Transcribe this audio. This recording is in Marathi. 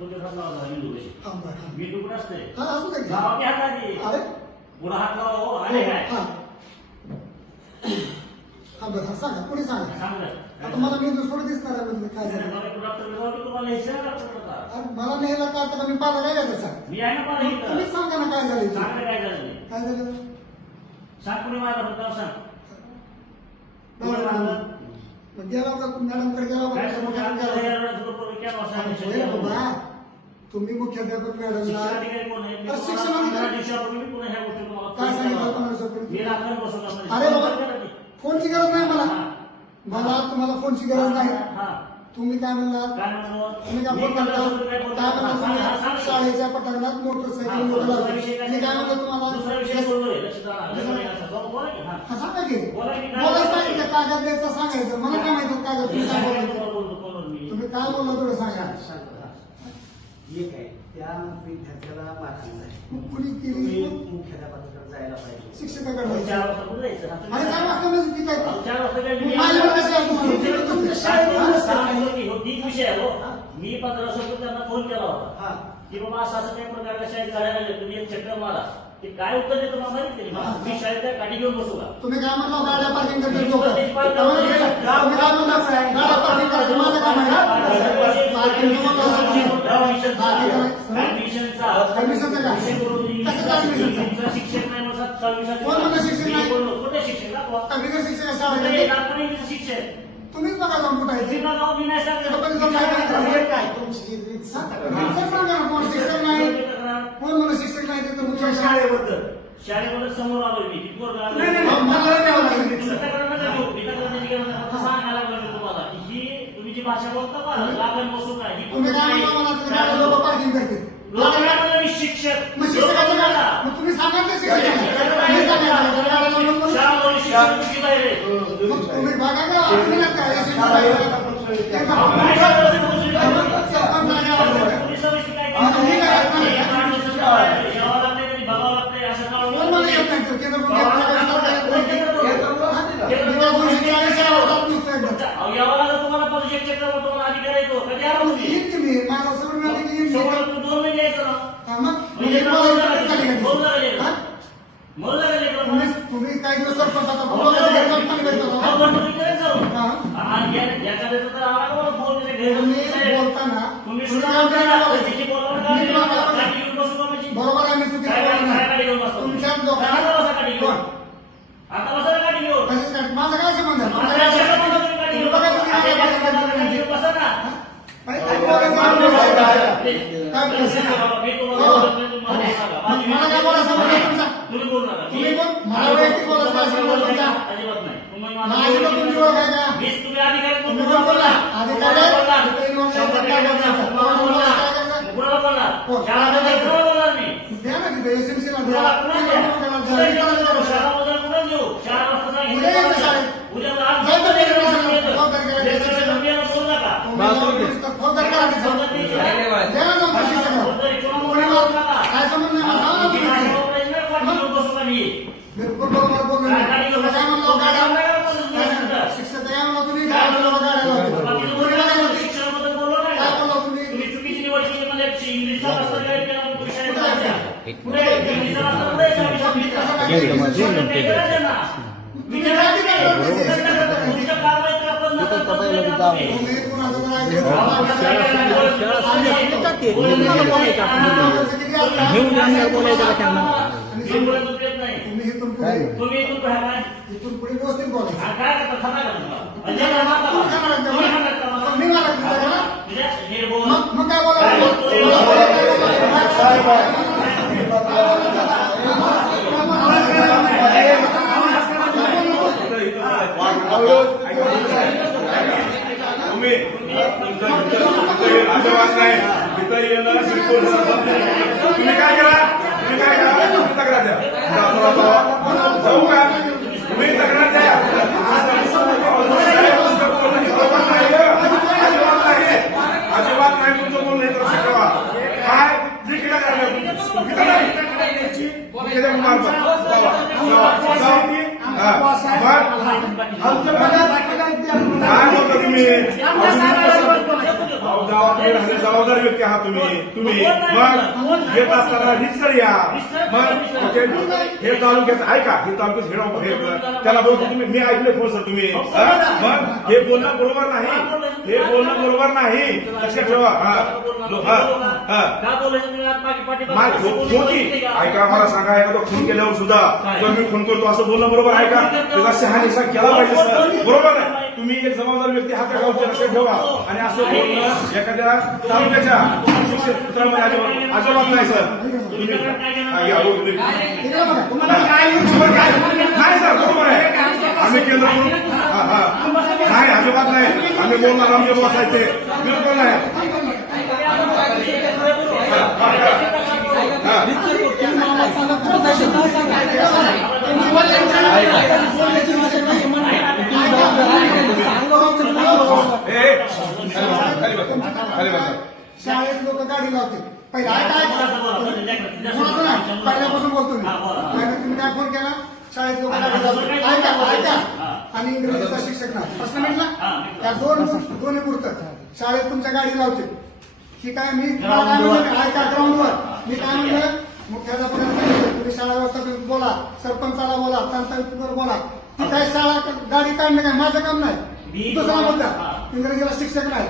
मी असते हात आधी. पुढं हात लावा, आले काय? हा. हा, बरं, सांगा पुढे सांगा सांगलं. आता मला मी दुसरं दिसणार आहे म्हणजे काय झालं मला पुढं डॉक्टर विचारलं, तुम्हाला हे शेअर डॉक्टर होता. अरे, मला नेला का आता मी पाहिला काय का त्याचा मी आहे ना मला इथं. तुम्हीच सांगा ना काय झालं काय झालं. काय झालं सांग कुणी मारलं होतं, सांग. गेला? काय समजलं? मॅडम आमच्या गेला. घराला तुम्ही मुख्याध्यापक मॅडमला? मी अरे, काय सांगितलं बाबा? फोनची गरज नाही मला. मला तुम्हाला फोनची गरज नाही. हा. तुम्ही काय म्हणला? म्हणलो? तुम्ही काय फोन करता काय म्हणला. शाळेच्या पटांगणात मोटरसायकल मोटर? मी काय म्हणलं तुम्हाला? बोला सांगा की. बोला? बोलायचं नाही कागद द्यायचं सांगायचं. मला काय माहिती कागद तुम्ही काय मी. तुम्ही काय बोलला थोडं सांगा. एक आहे त्या विद्यार्थ्याला मारहाण झाली कुणी तुम्ही केली मुख्याध्यापकाकडे जायला पाहिजे. शिक्षकाकडे चार जायचं. वाजता कुठं जायचं? आणि चार वाजता म्हणजे ती? काय अहो, चार वाजता काय मी- माझ्यावर कसं आहे. तुम्हाला? तुमच्या शाळेत हो, तीच विषय आहे. मी पंधरा दिवसापूर्वी त्यांना फोन केला होता. हा. की बाबा असं असं काही प्रकारच्या शाळेत गाड्या लागल्या तुम्ही एक चक्कर मारा. ते काय उत्तर देतो मला माहिती नाही. मला. मी शाळेत काय गाडी घेऊन बसू का? तुम्ही काय म्हणला गाड्या पार्किंग करतात मी लोक. तुम्ही करतो. काय म्हणला गाड्या पार्किंग करायचं माझं काम आहे का? शिक्षक तुम्हीच बघा जाऊन कुठं आहे कोण तुमच्या शाळेबद्दल शाळेमध्ये समोर आलोय मी. नाही, नाही, मला नाही. सांगायला लागलो तुम्हाला की ही तुम्ही जी भाषा बोलता का लागण बसून काय ही तुम्ही काय म्हणला मला तुम्ही गाड्या लोक पार्किंग करते लोकांना म्हणलं मी शिक्षक मग शिक्षकाचं लोकांना काय? म्हणा. मग तुम्ही सांगा ते शिक्षक नाही. मी सांगायचं. गाड्या लावून बोलू. शाळामध्ये शिक्षक मुलगी बाहेर आहे. मग तुम्ही बघा काय. ते बघा. काय शाळेमध्ये मुलगी बाहेर आहे? सरपंचाला गावाला बोलवा. पोलिसांविषयी काय आता मी काय करणार आहे? हे माणूस काय यावं लागतंय तरी बघावं लागतंय असं काढून- कोण मला येत नाही तर केंद्र पण येत नाही, सरकार येत नाही. केंद्र मी बाबू शिक्षक आहे, शाळा जात नसतो एकदा. अहो, यावं लागलं तुम्हाला प्रोजेक्ट चेक करावं तुम्हाला अधिकार येतो कधी आला तुम्ही येईन की मी माझा सगळं मिळालं की येईन मी. शेवटी तू दोन महिने यायचं ना हा, मग म्हणजे म्हणजे मला. इकडे का? हा? तुम्ही तुम्ही काही दिवस सरपंच आता? हा. तुम्ही जाऊन बोलताना तुम्ही तुम्ही सुद्धा काय बोलता ना, बोलायचं? त्याची बोलावं मी का? तुम्हाला- गाडी घेऊन बसू का म्हणजे? बरोबर आहे मी चुकीचं काय- काय- बोलणार. काय गाडी घेऊन बसतो? तुमच्या आता दोघांना बसा गाडी घेऊन. आता बसा ना गाडी घेऊन. कशाची गाडी? माझा काय संबंध आहे? आता काय शेतात बसा तुम्ही गाडी तुम्ही घेऊन. बघा तुम्ही आता काय एका करता शेतात गाडी घेऊन बसा ना. अरे, काय बोलायचं? काय बोलायचं? काय बोलतो? काय करता? म्हणजे हे बोल. मग मग काय बोला काय बोलतोय? तुम्ही तुमचं इथं आजोबाच नाही इथं येणार शिकवून तुम्ही काय करा? तुम्ही काय करा? तुम्ही तक्रार द्या. जाऊ का? तुम्ही तक्रार द्या. अजिबात नाही तुमचं बोलणं इथं शिकवा काय? द्या. काय बोलता तुम्ही आमच्या साहेबाला बोलतो नाही. गावात राहणारे जबाबदार व्यक्ती आहात तुम्ही. तुम्ही. मग येत असताना रितसर या. मग हे तालुक्यात ऐका हे तालुक्यात ऑफ- हे त्याला बोलतो तुम्ही. मी ऐकले फोन सर तुम्ही. हा? मग हे बोलणं बरोबर नाही. हे बोलणं बरोबर नाही. लक्षात ठेवा. हा. हा हा? ऐका मला सांगा एखादा खून केल्यावर सुद्धा मी खून करतो असं बोलणं बरोबर आहे का? त्याचा शहानिशा केला पाहिजे सर. बरोबर आहे. तुम्ही एक जबाबदार व्यक्ती हा त्या गावच्या लक्षात ठेवा. आणि असं बोलणं एखाद्या तालुक्याच्या शिक्षक नाही सर? या, काय नाही सर बरोबर आहे. आम्ही केंद्र नाही अजिबात नाही. आम्ही बोलणार आमचे बॉस आहेत ते बिलकुल नाही हा ए, खाली बसा, खाली बसा. शाळेत लोक गाडी लावते. पहिला ना पहिल्यापासून बोलतो मी. पहिला तुम्ही काय फोन केला? शाळेत लोक गाडी लावते. ऐका ऐका. आणि इंग्रजीचा शिक्षक ना प्रश्न मिळला त्या दोन दोन्ही पुरतं शाळेत तुमच्या गाडी लावते. ही काय? मी काय ऐका ग्राउंडवर मी काय म्हणलं? मुख्याध्यापकांना सांगितलं. तुम्ही शाळा व्यवस्थापित बोला. सरपंचाला बोला. पंचायतीवर बोला. ती काय शाळा गाडी काढणं काय माझं काम नाही. दुसरा मुद्दा. इंग्रजीला शिक्षक नाही.